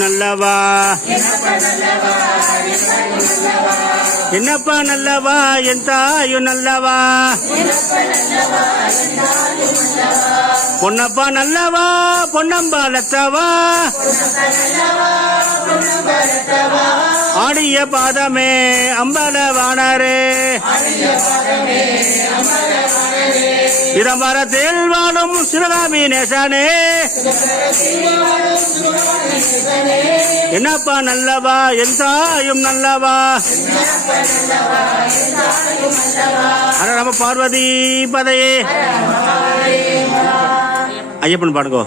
நல்லவா என்னப்பா நல்லவா என் தாயு நல்லவா பொன்னப்பா நல்லவா பொன்னம்பாலத்தவா ஆடிய பாதமே அம்பலவானரே இடமரத்தில் வாழும் சிவகாமி நேசனே என்னப்பா நல்லவா என் தாயும் நல்லவா அட நம்ம பார்வதி பதையே ஐயப்பன் பாடுங்கோ.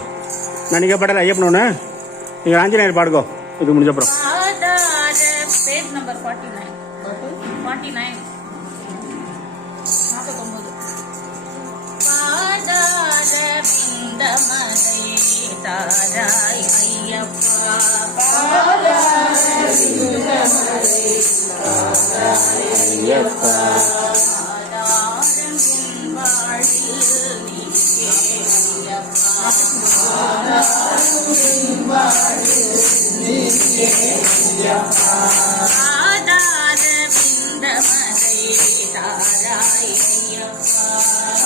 நான் நீங்க பாடல ஐயப்பன் ஒண்ணு, நீங்க ஆஞ்சநேயர் பாடுங்கோ. இது முடிஞ்ச அப்புறம் பேஜ் நம்பர் 49 பாடாத பிந்தமதை தாராய் ஐயப்பா பாடாத பிந்தமதை தாராய் ஐயப்பா ஆதாரம் என் வாழ்வில் நீயே ஐயப்பா ஆதாரம் என் வாழ்வில் நீயே ஐயப்பா ஆதார பிந்தமதை தாராய் ஐயப்பா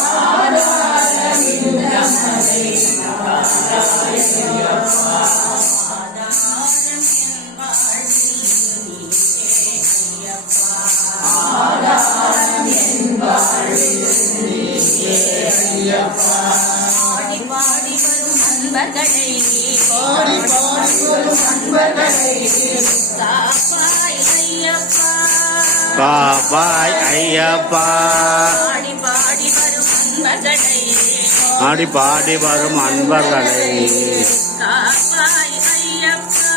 ஆதார பிந்தமதை தாராய் ஐயப்பா ஆதாரம் என் வாழ்வில் நீயே ஐயப்பா ஆதாரம் என் வாழ்வில் நீயே ஐயப்பா பாடி பாடி வரும் அன்பர்களை பாடி பாடி வரும் அன்பர்களை காப்பாய் ஐயப்பா காப்பாய் ஐயப்பா பாடி பாடி வரும் அன்பர்களை ஆடி பாடி வரும் அன்பர்களை காப்பாய் ஐயப்பா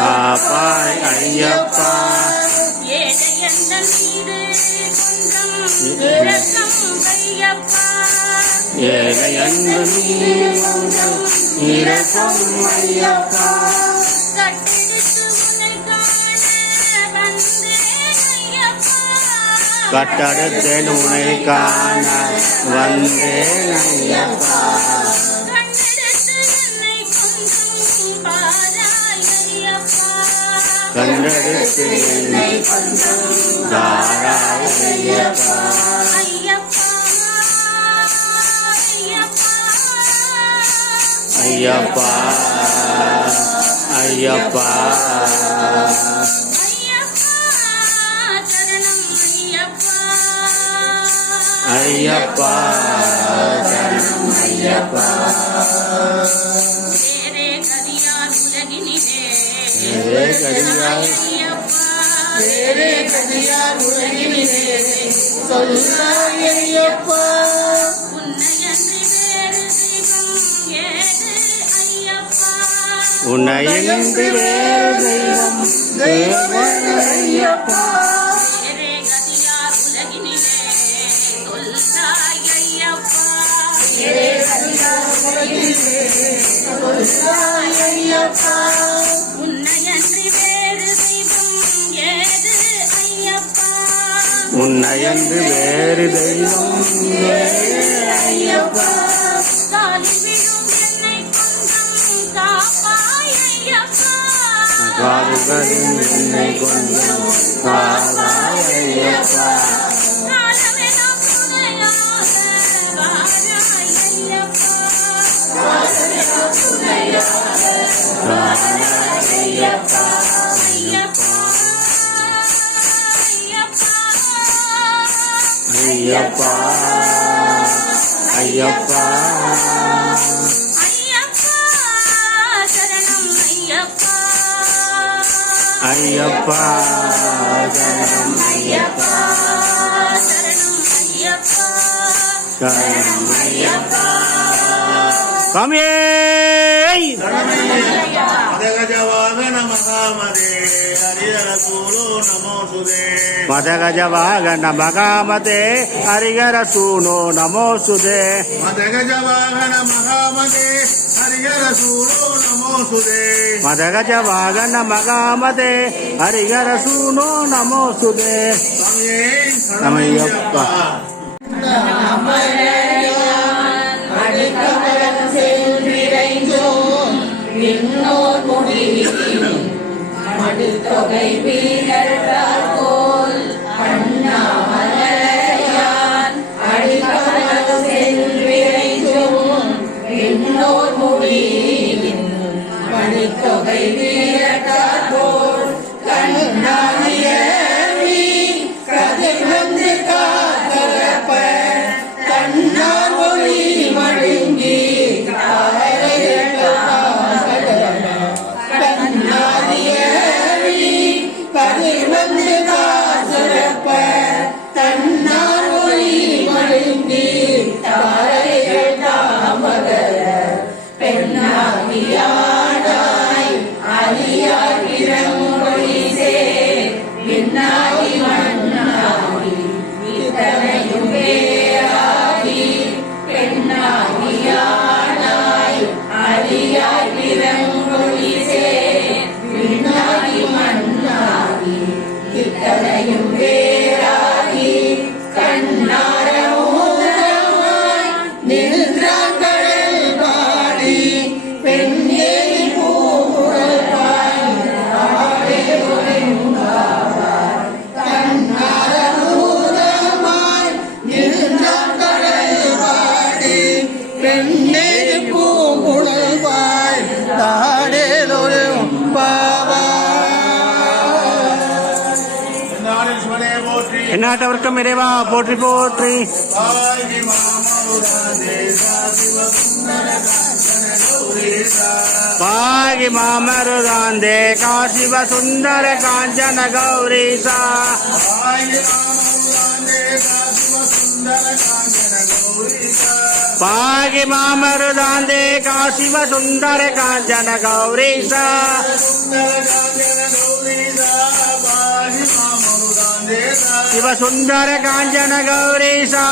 காப்பாய் ஐயப்பா ஏழை என்ற நீரு கொஞ்சம் இரக்கம் ஐயப்பா ஏழை என்று கொஞ்சம் இரக்கம் ஐயப்பா கட்டெடுத்து உன்னை காண வந்தேன் ஐயப்பா கட்டடத்தேன் உனை காண வந்தேன் ஐயப்பா. கண்டெடுத்து என்னை கண்டெடுத்து என்னை கொஞ்சம் பாராய் ஐயப்பா. கொஞ்சம் தாராய் ஐயப்பா. ஐயப்பா ஐயப்பா ஐயப்பா ஐயப்பா ஐயப்பா சரணம் ஐயப்பா ஐயப்பா. சரணம் ஐயப்பா. வேறே கதியார் உலகினிலே வேறே கதியார் ஐயப்பா. வேறே கதியார் உலகினிலே சொல்லாய் ஐயப்பா. உன்னையன்றி வேறு தெய்வம் ஏது ஐயப்பா. உன்னையன்றி வேறு தெய்வம் தேவன் ஐயப்பா. வேறே கதியார் உலகினிலே சொல்லாய் ஐயப்பா. வேறே கதியார் உலகினிலே சொல்லாய் ஐயப்பா. உன்னையன்றி வேறு தெய்வம் ஏது ஐயப்பா. உன்னையன்றி வேறு தெய்வம் ஏது ஐயப்பா. காலில் விழும் என்னை கொஞ்சம் காப்பாய் ஐயப்பா. காதுகளில் என்னை கொஞ்சம் காவாய் ஐயப்பா. காலமெல்லாம் துணையாக வாராய் ஐயப்பா. காவாய் ஐயப்பா. ஐயப்பா ஐயப்பா ஐயப்பா ஐயப்பா ஐயப்பா சரணம் ஐயப்பா. ஐயப்பா சரணம் ஐயப்பா சரணம் ஐயப்பா. சரணம் ஐயப்பா சாமியே. மதகஜவாகன மகாமதே ஹரிஹர சூலோ நமோசுதே. மதகஜவாகன மகாமதே ஹரிஹர சூனோ நமோசுதே. மதகஜவாகன மகாமதே ஹரிஹர சூலோ நமோசுதே. மதகஜவாகன மகாமதே ஹரிஹர சூனோ நமோசுதே. சுவாமியே சரணமையப்பா. அடிக்கமலம் சென்றிரைஞ்சோம் விண்ணோர் முடியும் மடுத்தொகை வீரர்கள் போல் அண்ணாமலையான். அடிக்கமலம் சென்றிரைஞ்சோம் விண்ணோர் முடியும் மடுத்தொகை வீரர்கள் போல் கண்ணாடியவி கதிர் வந்து காத்தரப்ப தன்னார் ஒளி மழுங்கி கண்ணாடியவி கதிர் வந்து காத்தரப்ப தன்னார் ஒளி மழுங்கி தாரைகள் தாமகர பெண்ணாகியானாய் அலியார் பிறமொழி சேர் விண்ணாகி மண்ணாகி இத்தனையும் வேறாகி பெண்ணாகியானாய் அலியார் பிறமொழி சேர் விண்ணாகி மண்ணாகி இத்தனையும் வேறாகி கண்ணார ஊதரமாய் நின்றான் கடல் பாடி பெண்ணே பூங்குழலாய் ஆடே ஒருங்காவாய். கண்ணார ஊதரமாய் நின்றான் கடல் பாடி பெண்ணே பூங்குழலாய் ஆடேல் ஒருங்காவாய். நாளில் சிவனே போற்றி. எந்நாட்டவர்க்கும் இறைவா போற்றி போற்றி. பாகி மாமருதானே சிவசுந்தர காஞ்சன கௌரீசா. பாகி மாமருதாந்தே காசிவ சுந்தர காஞ்சன கௌரீசா. பாகி மாமருதானே சிவசுந்தர காஞ்சன கௌரீசா. பாகி மாமருதாந்தே காசிவ சுந்தர காஞ்சன கௌரீசா. சுந்தர காஞ்சன கௌரீசா. பாகி மாமருதானே சிவ சுந்தர காஞ்சன கௌரீசா.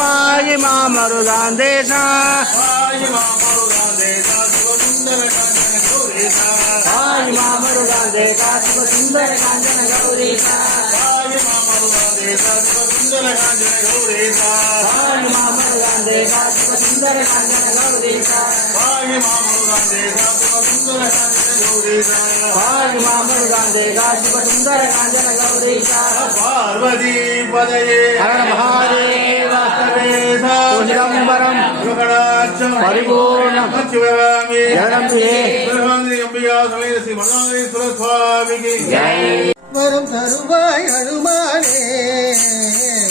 பாகி மாமருதாந்தேசா. பாகி மாமருதானே சிவசுந்தர காஞ்சன கௌரீசா. பாகி மாமருதாந்தே காசிவ சுந்தர காஞ்சன கௌரீசா. பாகி மாமருதானே சிவசுந்தர சுந்தர காஞ்சன கௌரீசா பாகி மாமருகாந்தே காசிவ சுந்தர காஞ்சன கௌரீசா பாகி மாமருகாந்தே காசிவ சுந்தர காஞ்சன கௌரீசா பாகி மாமருகாந்தே காசிவ சுந்தர காஞ்சன கௌரீசா பார்வதி பதயே ஹர மகாதேவ சர்வேசா சிதம்பரம் யோகடாட்சம் பரிபூர்ணம் சிவகாமி ஜெகதம்பிகே சிவகாமி அம்பிகா சமேத ஸ்ரீ மன்னாதீஸ்வர சுவாமிக்கு ஜெய் வரும் தருவாய் அனுமானே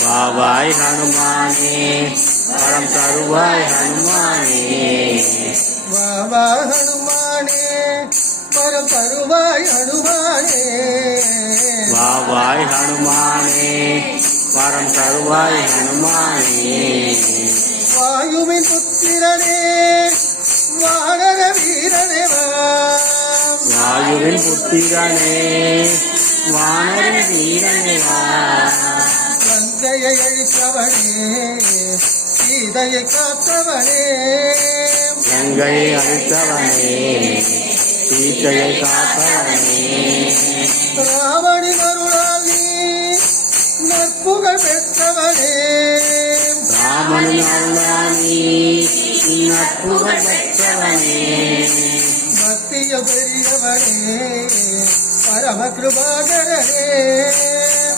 பாபாய் ஹனுமானே வரம் தருவாய் ஹனுமானே வாவா ஹனுமானே வரும் தருவாய் அனுமானே பாபாய் ஹனுமானே வரம் தருவாய் ஹனுமானே வாயுவின் புத்திரனே வானர வீரனே வா வாயுவின் புத்திரனே வானர வீரனே வா கங்கையை அழித்தவனே சீதையை காத்தவனே கங்கையை அழித்தவனே சீதையை காத்தவனே ராவணி அருளால் நீ நற்புகழ் பெற்றவனே ராமனின் அருளானி நட்புகள் பெற்றவனே பக்தியில் பெரியவனே பரம கிருபாகரனே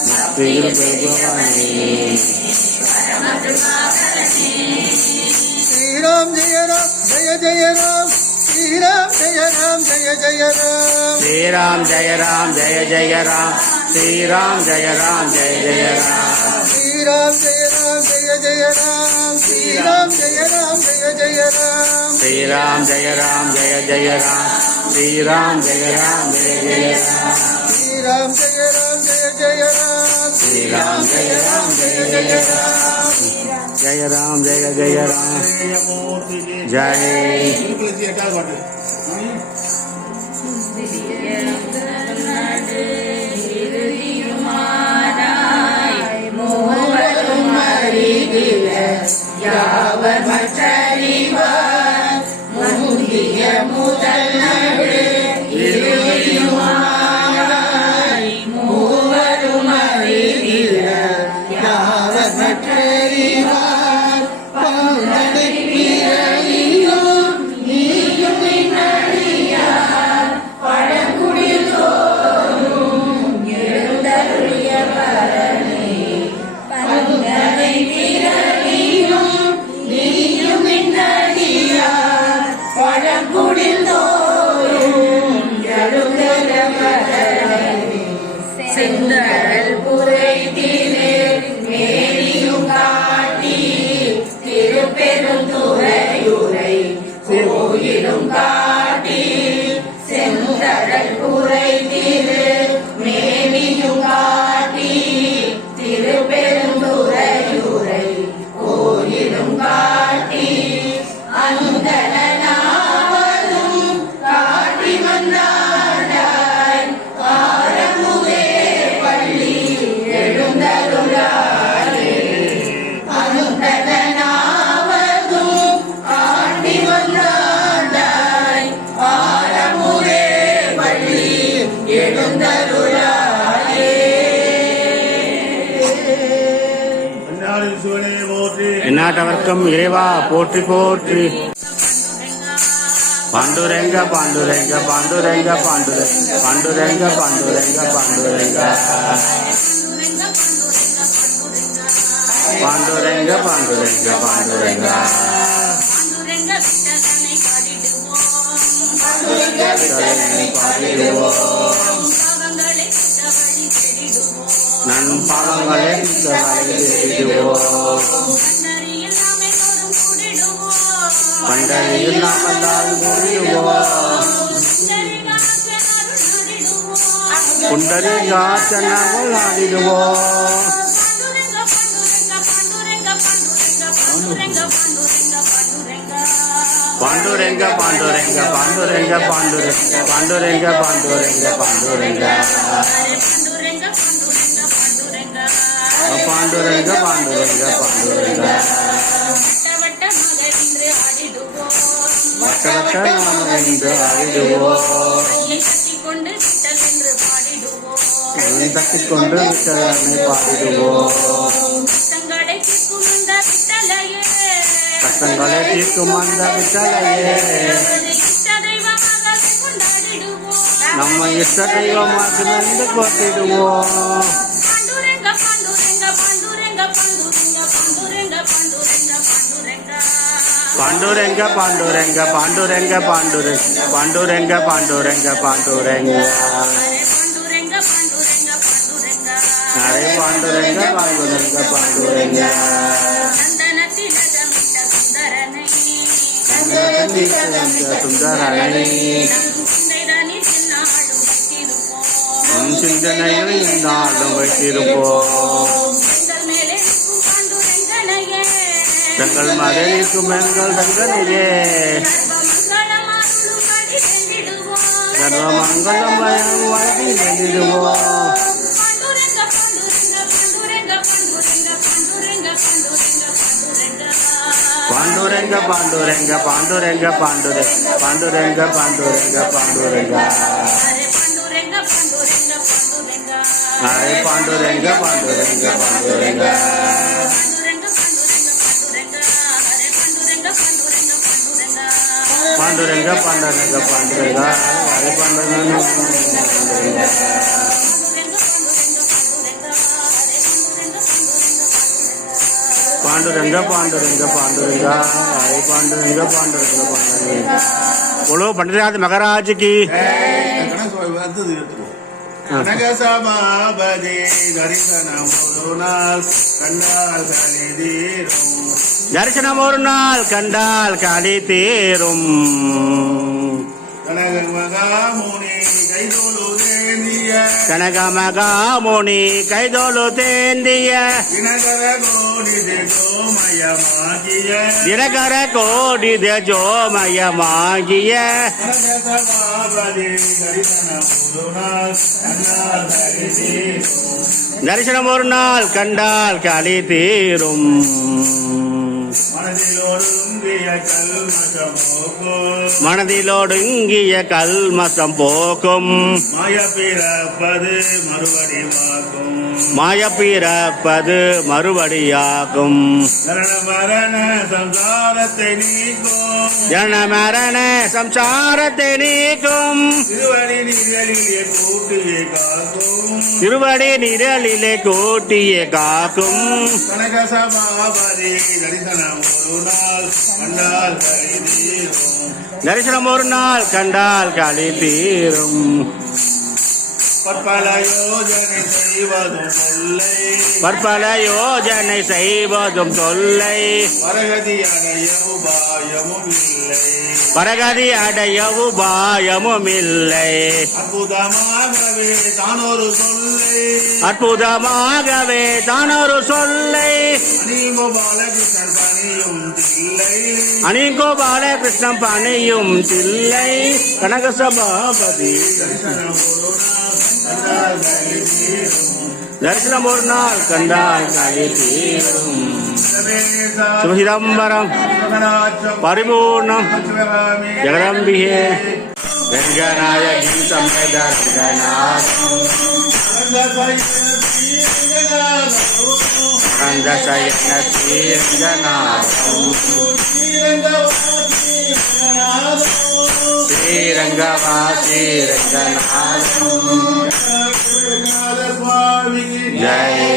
பக்தியில் பெறுபவனே ஸ்ரீராம் ஜெய ராம் ஜெய ஜெய ராம் ஸ்ரீராம் ஜெய ராம் ஜெய ஜெய ராம் ஸ்ரீராம் ஜெய ராம் ஜெய ஜெய ராம் ஸ்ரீராம் ஜெய ராம் ஜெய ஜெய ராம் ஸ்ரீராம் ஜெய ராம் ஜெய ஜெய ராம் ஸ்ரீராம் ஜெய ராம் ஜெய ஜெய ராம் ஸ்ரீராம் ஜெய ராம் ஜெய ஜெய ராம் ஸ்ரீராம் ஜெய ராம் ஜெய ஜெய ராம் ஸ்ரீராம் ஜெய ராம் ஜெய ஜெய ராம் ஸ்ரீராம் ஜெய ராம் ஜெய ஜெய ராம் ஜெய ராம் ஜெய ஜெய ராம் ஜெய் எட்டாவது பாட்டு யாவர் மற்றறிவார் முந்திய முதல் நடு இறுதியுமாய் மூவரும் அறிவிலர் யாவர் மற்றறிவார் பங்கனை பிறவியும் நீயும் நடியார் பழங்குடில் தோறும் எழுந்தருளிய பரணி பங்கனை பிறவியும் நீயும் நடியார் பழங்குடில் தோறும் எழுந்தருளிய பரணி செந்தழல் புரைத்திலே மேரியும் காட்டி திருப்பெருந்துறையுரை கோயிலும் காட்டி செந்தழல் புரைத்திலே மேரியும் காட்டி திருப்பெருந்துறையுரை கோயிலும் காட்டி அந்தனாவதும் காட்டி வந்தாடாய் ஆரமுதே பள்ளி எழுந்தருளாயே அனுந்தனாவதும் காட்டி வந்தாடாய் ஆரமுதே பள்ளி எழுந்தருளாயே அன்னாரின் சிவனே போற்றி எந்நாட்டவர்க்கும் இறைவா போற்றி போற்றி பாண்டுரங்க பாண்டுரங்க பாண்டுரங்க பாண்டுரங்க பாண்டுரங்க பாண்டுரங்க பாண்டுரங்க பாண்டுரங்க பாண்டுரங்க பாண்டுரங்க நன் பாவங்களை பண்டரியில் நாமத்தால் கூறிடுவோம் புண்டரிகாச்சனங்கள் ஆடிடுவோம் பாண்டுரங்க பாண்டுரங்க பாண்டுரங்க பாண்டுரங்க பாண்டுரங்க பாண்டுரங்க பாண்டுரங்க பாண்டுரங்க பாண்டுரங்க பாண்டுரங்க வட்ட நாம என்று அறிடுவோம் தட்டிக்கொண்டு விட்டலனை பாடிடுவோம். கஷ்டங்களை தீர்க்கும் அந்த விட்டலையே நம்ம இஷ்ட தெய்வமாக நின்று போட்டிடுவோம். பாண்டுரங்க பாண்டுரங்க பாண்டுரங்க பாண்டுரங்க பாண்டுரங்க பாண்டுரங்க பாண்டுரங்க ஹரே பாண்டுரங்க பாண்டுரங்க பாண்டுரங்க சுந்தரனை சிந்தனையில் இருந்தாலும் வைத்திருப்போம். தங்கள் மதனிக்கும் எங்கள் தங்கனையே சர்வமங்கலம் வாழ்க்கை சென்றிடுவோம். பாண்டுரங்க பாண்டுரங்க பாண்டுரங்க பாண்டுரங்க பாண்டுரங்க பாண்டுரங்க பாண்டுரங்க ஹரே பாண்டுரங்க பாண்டுரங்க பாண்டுரங்க பாண்டுரங்க பாண்டுரங்க பாண்டுரங்க ஹரே பாண்டுரங்க பாண்டுரங்க பாண்டுரங்க பாண்டுரங்க ஹரே பாண்டுரங்க பாண்டுரங்க பாண்டுரங்க. बोलो पंडितनाथ महाराज की. கனகசபாபதி தரிசனம் ஒரு நாள் கண்டால் கலி தீரும். தரிசனம் ஒரு நாள் கண்டால் களி தீரும். கனக மகாமுனி கைதொழுதேந்திய கனக மகாமுனி கைதொழு தேந்திய தினகர கோடி தேஜோமயமாகிய தினகர கோடி தேஜோமயமாகிய கனகசபாபதி தரிசனம் ஒரு நாள் கண்டால் கலி தீரும். தரிசனம் ஒரு நாள் கண்டால் களி தீரும். மனதிலோடுங்கிய கல்மசம் போக்கும் மாயப்பிறப்பது மறுபடிவாக்கும் மாயப்பிறப்பது மறுபடியாகும். ஜனன மரண சம்சாரத்தை நீக்கும் ஜன மரண சம்சாரத்தை நீக்கும். திருவடி நிழலிலே கூட்டியே காக்கும் திருவடி நிழலிலே கூட்டியே காக்கும். கனகசபாபதி தரிசனம் ஒரு நாள் கண்டால் கலி தீரும். தரிசனம் ஒரு நாள் கண்டால் களி தீரும். பற்பல யோஜனை செய்வதும் தொல்லை பற்பல யோஜனை செய்வதும் தொல்லை பரகதி அடைய உபாயமும் இல்லை. பரகதி அடைய உபாயமும் இல்லை. அற்புதமாகவே தானொரு சொல்லை அற்புதமாகவே தானொரு சொல்லை அணிகோபாலகிருஷ்ணன் பணியும் தில்லை. அணிகோபால கிருஷ்ணன் பணியும் தில்லை. கனகசபாபதி தரிசனம் ஒரு நாள் கண்டால் கலி தீரும். தரிசனம் ஒரு நாள் கண்டால் களி தீரும். சிவசிதம்பரம் பரிபூர்ணம் ஜெகதம்பிகே ரங்கநாயகி சமேத ரங்கசயன ஸ்ரீரங்கநாதம் ஸ்ரீரங்கவாசி ரங்கநாதம் ஜெய்.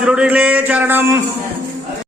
திருடிகளே சரணம்